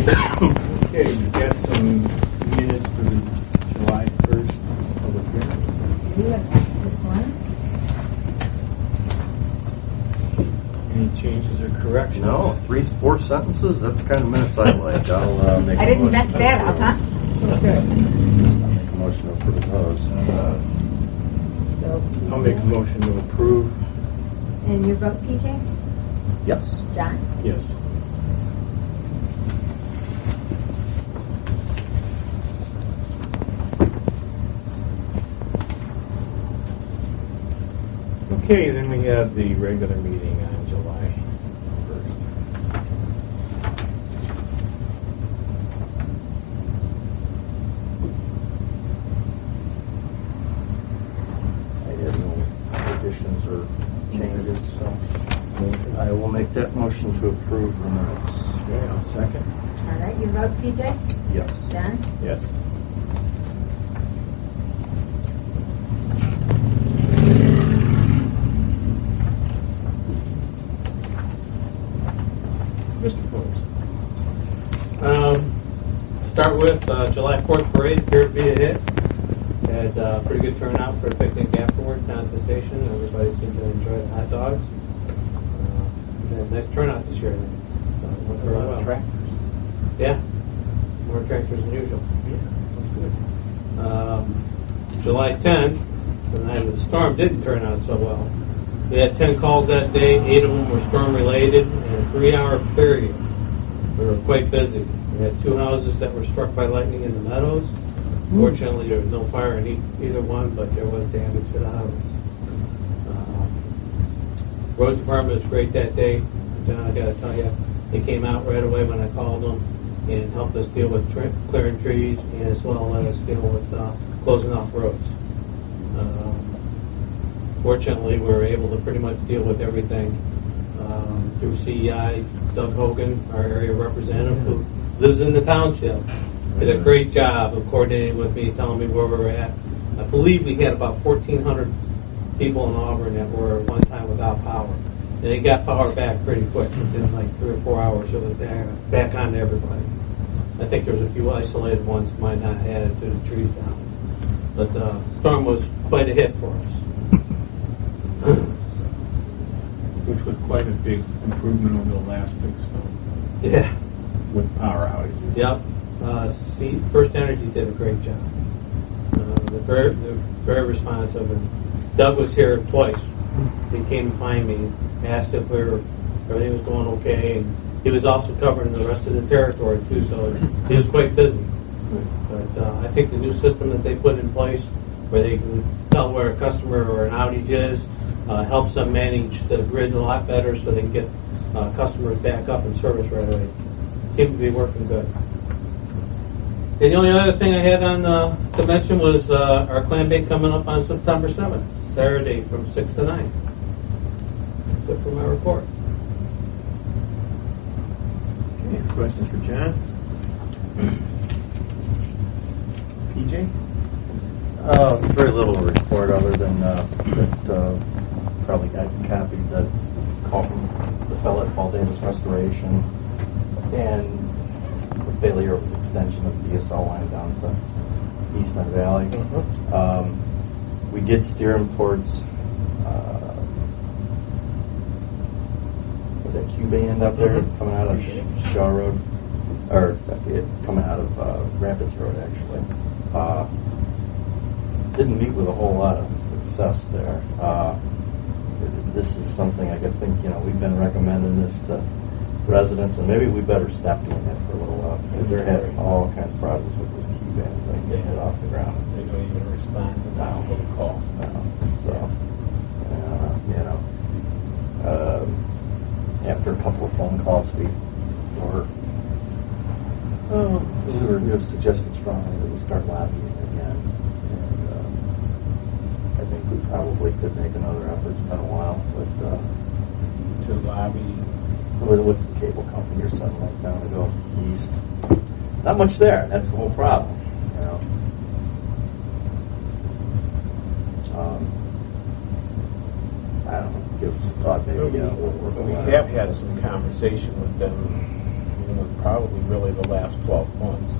Okay, we've got some minutes for the July 1st public hearing. This one? Any changes or corrections? No, 4 sentences. That's the kind of minutes I like. I'll make. I didn't mess that up, huh? Okay. I'll make a motion to approve those. I'll make a motion to approve. And your vote, PJ? Yes. John? Yes. Okay, then we have the regular meeting on July 1st. I have no additions or changes, so I will make that motion to approve the minutes. Okay, I'll second. All right, your vote, PJ? Yes. John? Yes. Mr. Forbes. Start with July 4th parade appeared to be a hit. Had pretty good turnout for a picnic afterwards down at the station. Everybody seemed to enjoy the hot dogs. Had a nice turnout this year. Went very well. Tractors. Yeah, more tractors than usual. Yeah, that's good. July 10th, the night of the storm, didn't turn out so well. We had 10 calls that day. 8 of them were storm related in a 3-hour period. We were quite busy. We had 2 houses that were struck by lightning in the meadows. Fortunately, there was no fire in either one, but there was damage to the house. Road department was great that day. John, I got to tell you, they came out right away when I called them and helped us deal with clearing trees as well as deal with closing off roads. Fortunately, we were able to pretty much deal with everything through CEI. Doug Hogan, our area representative, who lives in the township, did a great job of coordinating with me, telling me where we were at. I believe we had about 1,400 people in Auburn that were at one time without power. And they got power back pretty quick. In like 3 or 4 hours, it was back on to everybody. I think there's a few isolated ones that might not have added to the trees down. But the storm was quite a hit for us. Which was quite a big improvement over the last big storm Yeah. with power outages. Yep. First Energy did a great job. They're very responsive. And Doug was here twice. He came to find me, asked if everything was going okay, and he was also covering the rest of the territory too, so he was quite busy. But I think the new system that they put in place, where they can tell where a customer or an outage is, helps them manage the grid a lot better, so they can get customers back up in service right away. Seems to be working good. And the only other thing I had on to mention was our clam bake coming up on September 7th, Saturday from 6 to 9. That's it for my report. Okay, questions for John? PJ? Very little to report other than that probably got copied the call from the fellow at Paul Davis Restoration and the failure of the extension of the DSL line down to Eastern Valley. We did steer him towards was that Q-band up there coming out of Shaw Road, or coming out of Rapids Road actually. Didn't meet with a whole lot of success there. This is something I think, we've been recommending this to residents, and maybe we better stop doing that for a little while, because they're having all kinds of problems with this Q-band thing getting it off the ground. They don't even respond to the call. After a couple of phone calls, we were suggested strongly that we start lobbying again. And I think we probably could make another effort. It's been a while, but To lobby. what's the cable company or something like down to go east? Not much there. That's the whole problem. I don't know. Give it some thought. Maybe we'll work on We that. have had some conversation with them, probably really the last 12 months.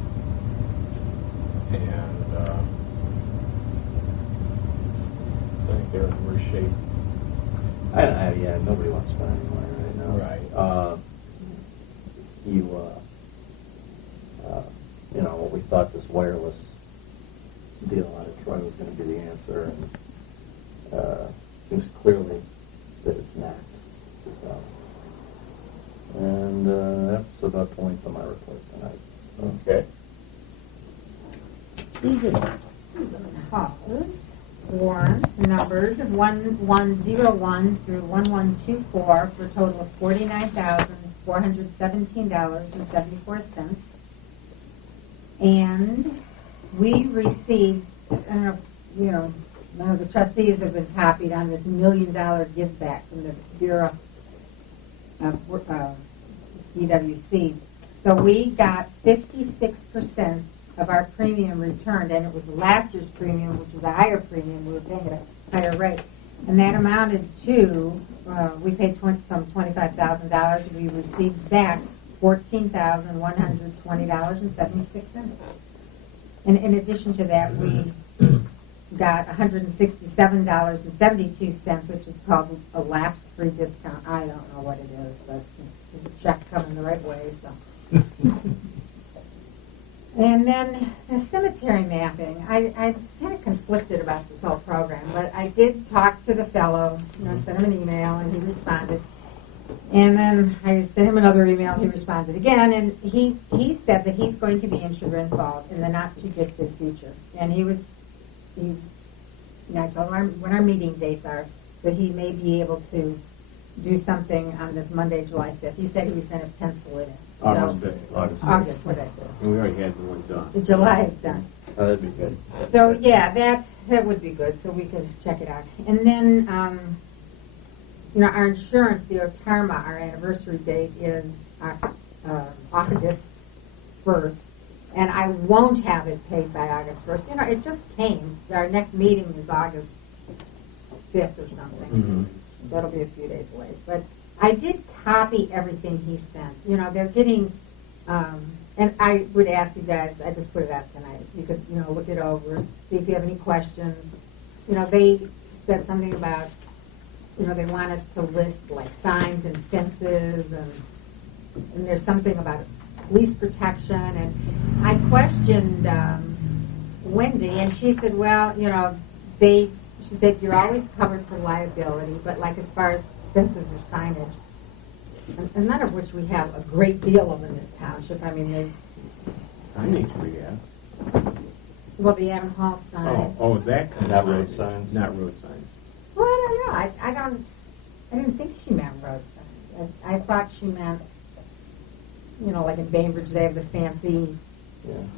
And I think they're in worse shape. Yeah, nobody wants to spend any money right now. Right. We thought this wireless deal out of Troy was going to be the answer, and seems clearly that it's not. So, and that's about the length of my report tonight. Okay. Calls, warrants numbered 1101 through 1124 for a total of $49,417.74. And we received, I don't know, none of the trustees have been copied on this $1 million give back from the Bureau of EWC. So we got 56% of our premium returned, and it was last year's premium, which was a higher premium. We were paying at a higher rate. And that amounted to, we paid some $25,000. We received back $14,120.76. And in addition to that, we got $167.72, which is called a lapse-free discount. I don't know what it is, but the check coming the right way. So. And then the cemetery mapping. I was kind of conflicted about this whole program, but I did talk to the fellow. Sent him an email, and he responded. And then I sent him another email, and he responded again. And he said that he's going to be in Sugar and Falls in the not-too-distant future. And I told him when our meeting dates are, that he may be able to do something on this Monday, July 5th. He said he was going to pencil it in. August, what did I say? And we already had one done. The July is done. Oh, that'd be good. So, yeah, that would be good, so we could check it out. And then, our insurance, the OTARMA, our anniversary date is August 1st, and I won't have it paid by August 1st. It just came. Our next meeting is August 5th or something. Mm-hmm. That'll be a few days late. But I did copy everything he sent. They're getting, and I would ask you guys, I just put it out tonight. You could, look it over, see if you have any questions. They said something about, they want us to list like signs and fences, and there's something about police protection. And I questioned Wendy, and she said, well, she said, you're always covered for liability, but like as far as fences or signage, and none of which we have a great deal of in this township. I mean, there's... Signage we have. Well, the Adam Hall sign. Oh, that kind Not of road signage. signs. Not road signs. Well, I don't know. I didn't think she meant road signs. I thought she meant, like in Bainbridge, they have the fancy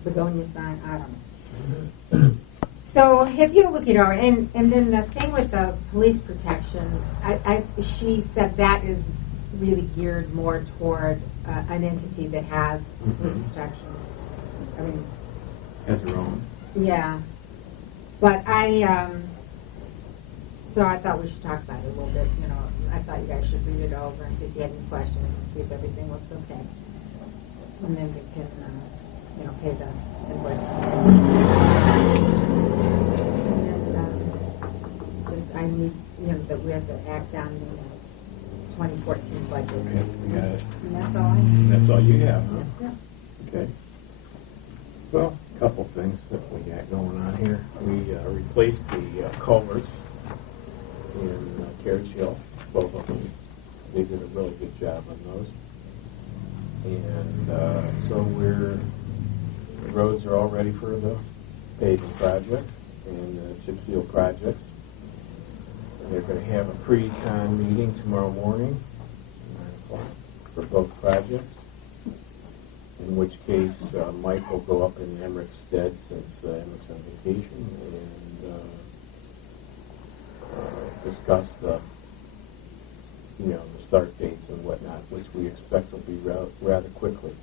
begonia sign. I don't know. So if you look it over, and then the thing with the police protection, she said that is really geared more toward an entity that has police protection. I mean, Has their own. yeah. But so I thought we should talk about it a little bit. I thought you guys should read it over and see if you had any questions and see if everything looks okay. And then we can, pay the invoice. I need, that we have to act on the 2014 budget. Okay, we got it. And that's all I That's all you have, huh? Yeah. Okay. Well, a couple things that we got going on here. We replaced the culverts in Carriage Hill, both of them. They did a really good job on those. And so the roads are all ready for the paving project and the chip seal projects. They're going to have a pre-con meeting tomorrow morning, 9 o'clock, for both projects. In which case, Mike will go up in Emmerich stead since Emmerich's on vacation and discuss the start dates and whatnot, which we expect will be rather quickly.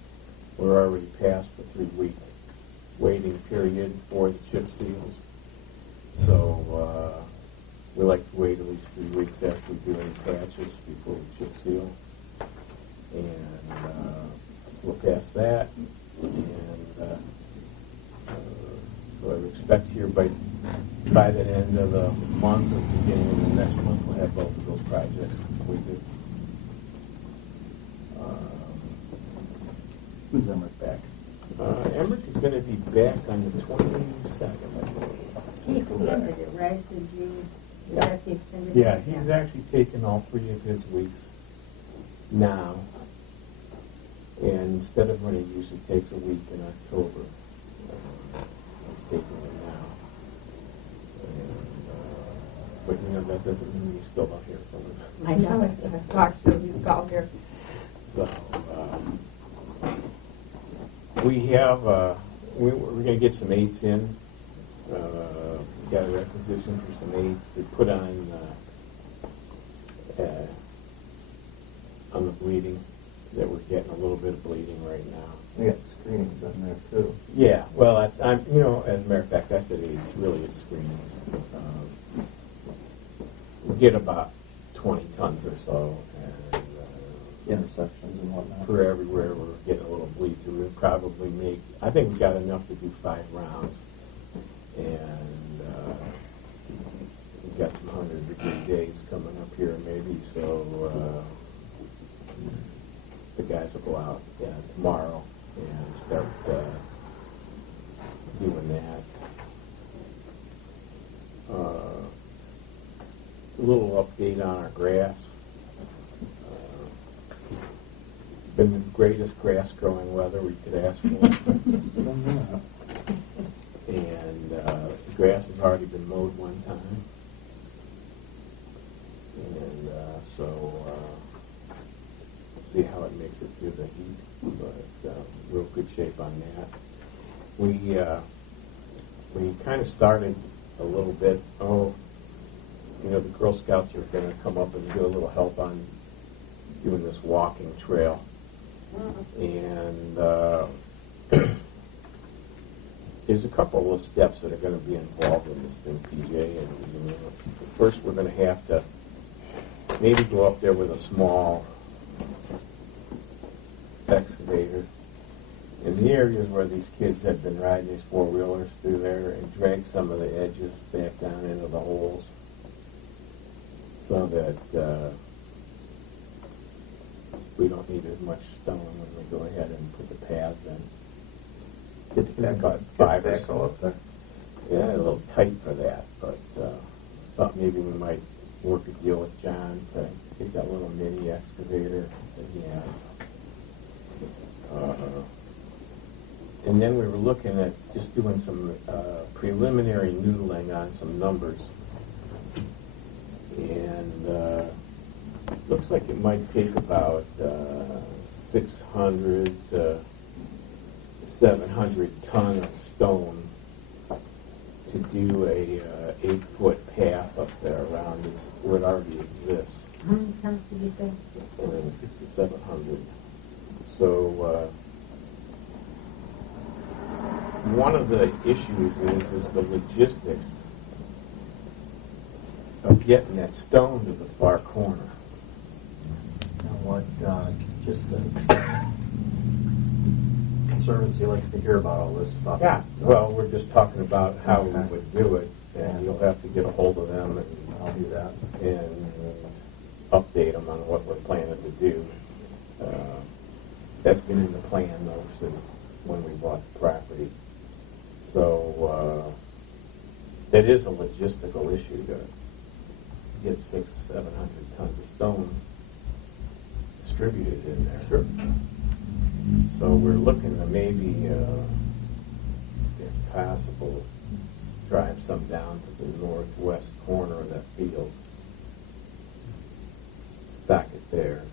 We're already past the 3-week waiting period for the chip seals, so we like to wait at least 3 weeks after we do any patches before we chip seal. And we'll pass that, and so I would expect here by the end of the month or beginning of the next month, we'll have both of those projects completed. Who's Emmerich back? Emmerich is going to be back on the 22nd, I believe. He extended it, right? Did you? Is Yeah. that the extended? Yeah, he's actually taken all 3 of his weeks now, and instead of when he usually takes a week in October, he's taking it now. And, but you know, that doesn't mean you still don't hear from him. I know it. I've talked to him. He's called here. So we have we're going to get some eights in. We got a requisition for some aids to put on the bleeding. That we're getting a little bit of bleeding right now. We got screenings in there too. Yeah, well, as a matter of fact, I said aids really is screenings. We get about 20 tons or so, and Intersections and whatnot. for everywhere we're getting a little bleed through. We'll probably make. I think we've got enough to do 5 rounds. And we've got some 100-degree days coming up here, maybe. So the guys will go out tomorrow and start doing that. A little update on our grass. Been the greatest grass growing weather we could ask for. And the grass has already been mowed one time. And so see how it makes it through the heat. But real good shape on that. We kind of started a little bit, the Girl Scouts are going to come up and do a little help on doing this walking trail. And there's a couple of steps that are going to be involved in this thing, PJ. And first, we're going to have to maybe go up there with a small excavator in the areas where these kids have been riding these 4-wheelers through there and drag some of the edges back down into the holes so that we don't need as much stone when we go ahead and put the paths in. It's about 5 or so up there. Yeah, a little tight for that, but thought maybe we might work a deal with John to get that little mini excavator that he has. And then we were looking at just doing some preliminary noodling on some numbers. And looks like it might take about 600 to 700 ton of stone to do a 8-foot path up there around this, where it already exists. How many tons did you say? 700. So one of the issues is the logistics of getting that stone to the far corner. And what just the Conservancy likes to hear about all this stuff. Yeah, So well, we're just talking about how we Okay. would do it, and you'll have to get a hold of them I'll do that. and update them on what we're planning to do. That's been in the plan, though, since when we bought the property. So that is a logistical issue to get 600-700 tons of stone distributed in there. Sure. So we're looking to maybe, if possible, drive some down to the northwest corner of that field, stack it there.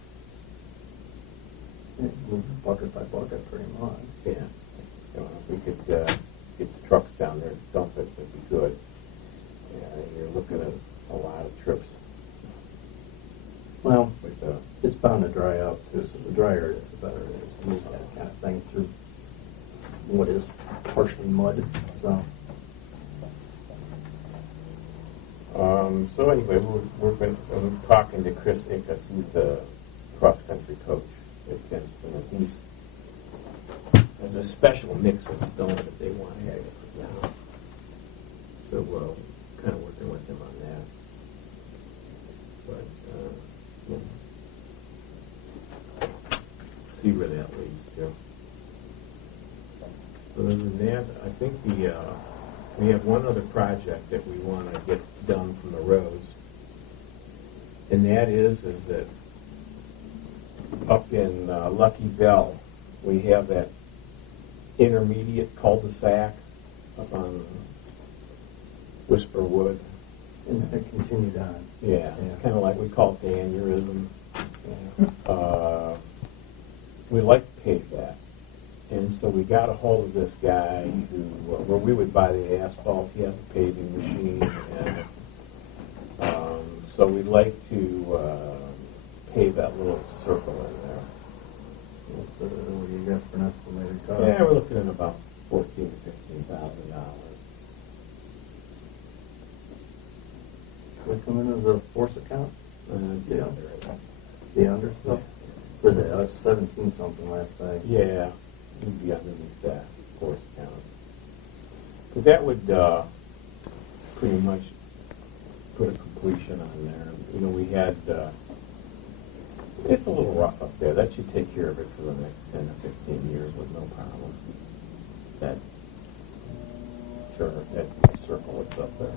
Bucket by bucket, pretty much. Yeah. If we could get the trucks down there and dump it, that'd be good. Yeah, you're looking at a lot of trips. Well, With, it's bound to dry out too, so the drier it is, the better it is to move that kind of thing through what is partially mud. So so anyway, I'm talking to Chris Ickes. He's the cross-country coach at Kinston, and he's a special mix of stone that they want to have it put down. So kind of working with them on that. But see where that leads to. Other than that, I think we have one other project that we want to get done from the roads, and that is that up in Lucky Bell, we have that intermediate cul-de-sac up on Whisper Wood. And it continued on. Yeah, it's kind of like we call it the aneurysm. We like to pave that. And so we got a hold of this guy who, where we would buy the asphalt. He has a paving machine, and so we'd like to pave that little circle in there. What's what do you got for an estimated cost? Yeah, we're looking at about $14,000 to $15,000. Would come into the force account? Get under it. The under stuff? Was it? I was 17 something last night. Yeah, you'd be underneath that force account. But that would pretty much put a completion on there. You know, we had, it's a little rough up there. That should take care of it for the next 10 or 15 years with no problem. That circle that's up there.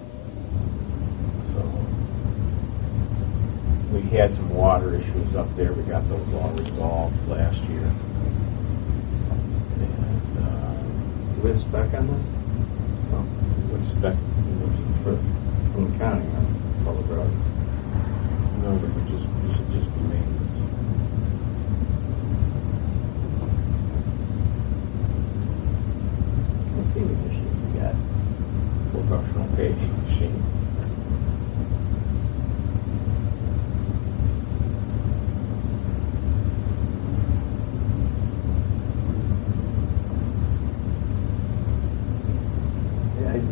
So, we had some water issues up there. We got those all resolved last year. And, Do we have spec on this? well, what spec From the county on public road. No, but we should just be maintenance. What paving machine we got? Professional paving machine.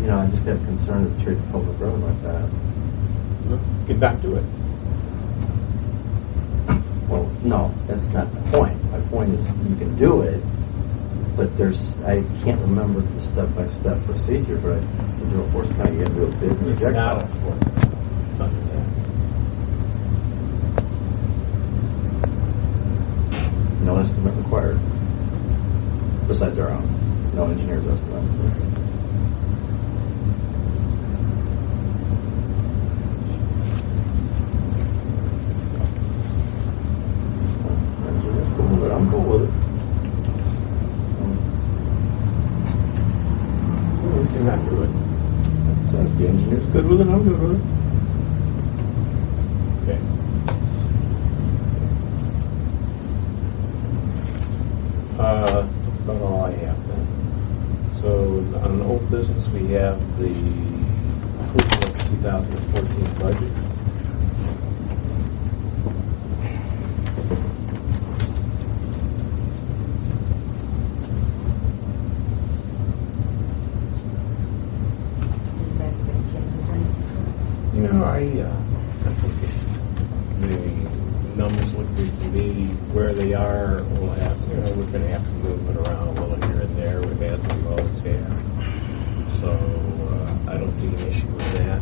Yeah, I just have concern to treat the public road like that. Get back to it. Well, no, that's not the point. My point is you can do it, but I can't remember the step-by-step procedure, but to do a force count, you have to do a bid and It's reject not a count. force under that. No estimate required, besides our own. No engineer's estimate. Engineer's cool with it. I'm cool with it. You're not do it. So if the engineer's good with it, I'm good with it. Okay. That's about all I have then. So on old business, we have the approval of 2014 budget. You know, I think the numbers look good to me. Where they are, we'll have, we're going to have to move it around a little here and there, as we always have. So I don't see an issue with that.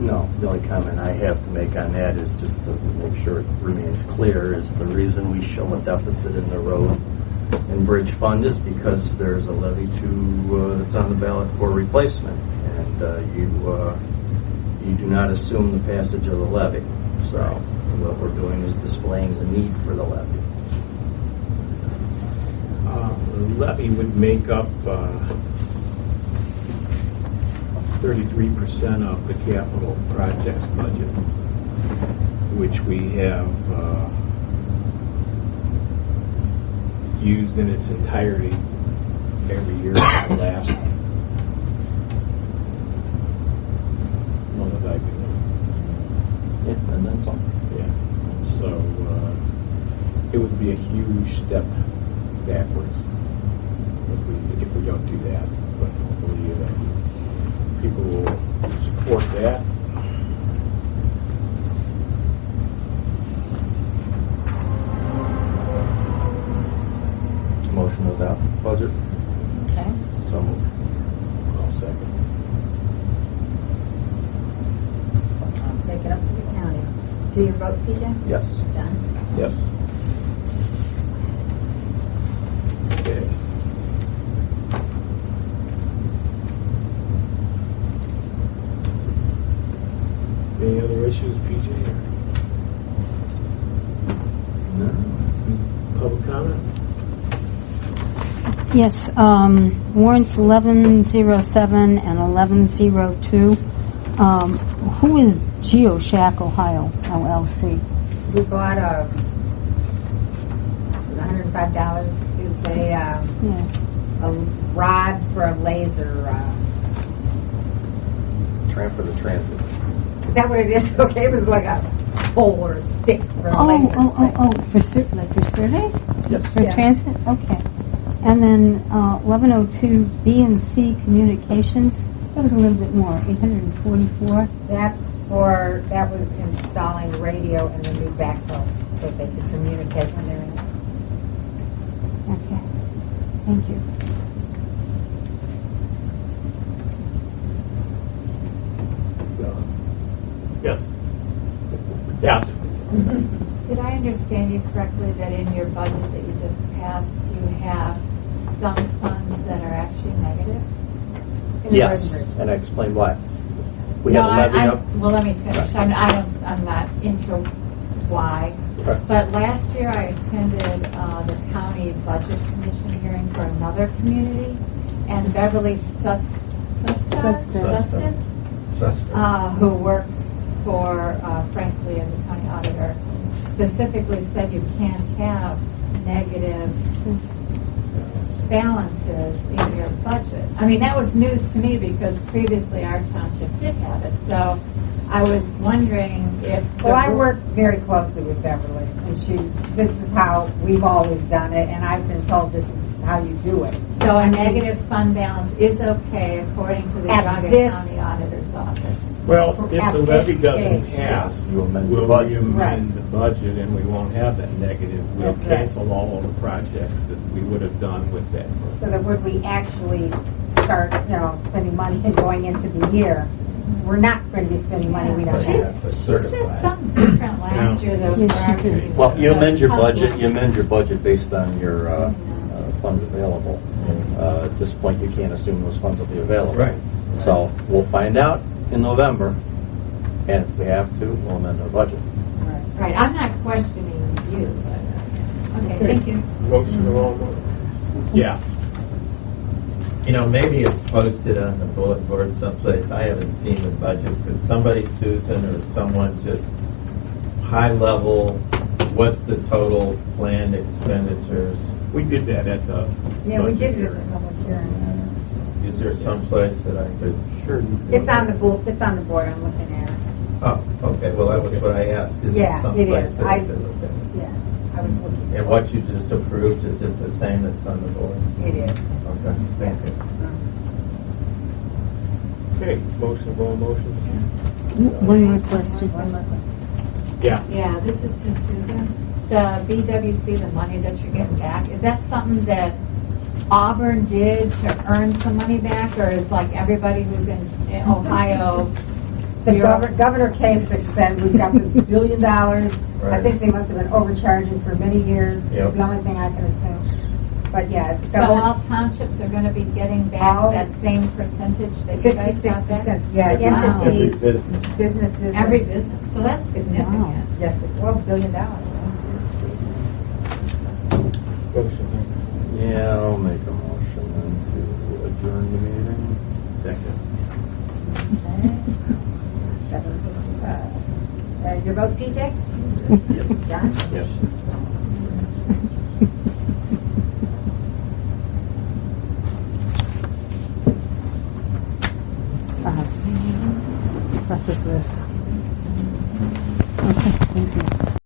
No, the only comment I have to make on that is just to make sure it remains clear is the reason we show a deficit in the road and bridge fund is because there's a levy that's on the ballot for replacement, and you do not assume the passage of the levy. So what we're doing is displaying the need for the levy. The levy would make up 33% of the capital projects budget, which we have used in its entirety every year for the last one that I've been doing. Yeah, and then some. Yeah. So it would be a huge step backwards if we don't do that. But hopefully people will support that. budget. Okay. So moved. I'll second. I'll take it up to the county. Do you vote, PJ? Yes. John? Yes. Okay. Any other issues, PJ? No. Public comment? Yes, warrants 1107 and 1102. Who is GeoShack Ohio LLC? We bought $105. It's Yeah. a rod for a laser. For the transit. Is that what it is? Okay, it was like a pole or a stick for a laser. For like for surveys? Yes. For Yeah. transit? Okay. And then 1102 B&C Communications. That was a little bit more, 844. That was installing radio and the new backhoe so that they could communicate when they're in it. Okay. Thank you. Yes. Yes. Did I understand you correctly that in your budget that you just passed, you have some funds that are actually negative? In the Yes, Rosenberg. and I explained why. We No, have a levy up. well, let me finish. Right. I'm not into why. Right. But last year I attended the county budget commission hearing for another community, and Beverly Sustin, who works for Frank Lee and the county auditor, specifically said you can't have negative balances in your budget. I mean, that was news to me because previously our township did have it. So I was wondering if... Well, I work very closely with Beverly, and this is how we've always done it, and I've been told this is how you do it. So a negative fund balance is okay according to the At Geauga this- County Auditor's Office. Well, if At the levy this doesn't stage, pass, You amend the we'll budget. amend Right. the budget and we won't have that negative. We'll That's right. cancel all of the projects that we would have done with that. So that when we actually start, spending money and going into the year, we're not going to be spending money we don't She have. said something different last year, though. Yes, for our she did. meeting. Well, you amend your Puzzling. budget. You amend your budget based on your funds available. At this point, you can't assume those funds will be available. Right. So we'll find out in November, and if we have to, we'll amend our budget. Right, I'm not questioning you, but, okay, thank you. Motion of all. Yes. Maybe it's posted on the bulletin board someplace. I haven't seen the budget. Could somebody, Susan, or someone just high level, what's the total planned expenditures? We did that at the. Yeah, we budget did it at hearing. the public hearing. Is there some place that I could? Sure. It's on the board. I'm looking at it. Oh, okay. Well, that was what I asked. Is Yeah, there some it place is. that I could look at? Yeah, I was looking. And what you just approved, is it the same that's on the board? It is. Okay, thank you. Okay, motion of all motions. One more question. Yeah. Yeah, this is to Susan. The BWC, the money that you're getting back, is that something that Auburn did to earn some money back, or is like everybody who's in Ohio? The Governor Kasich said we've got this $1 billion. I Right. think they must have been overcharging for many years. Yep. It's the only thing I can assume. But yeah, So all townships are going to be getting back All- that same percentage that you guys got back? 56%. Yeah, Wow. entities, Every business. businesses. Every business. So that's significant. Yes, it's $12 billion. Motion. Yeah, I'll make a motion then to adjourn the meeting. Second. 7:55. Your vote, PJ? John? Yes.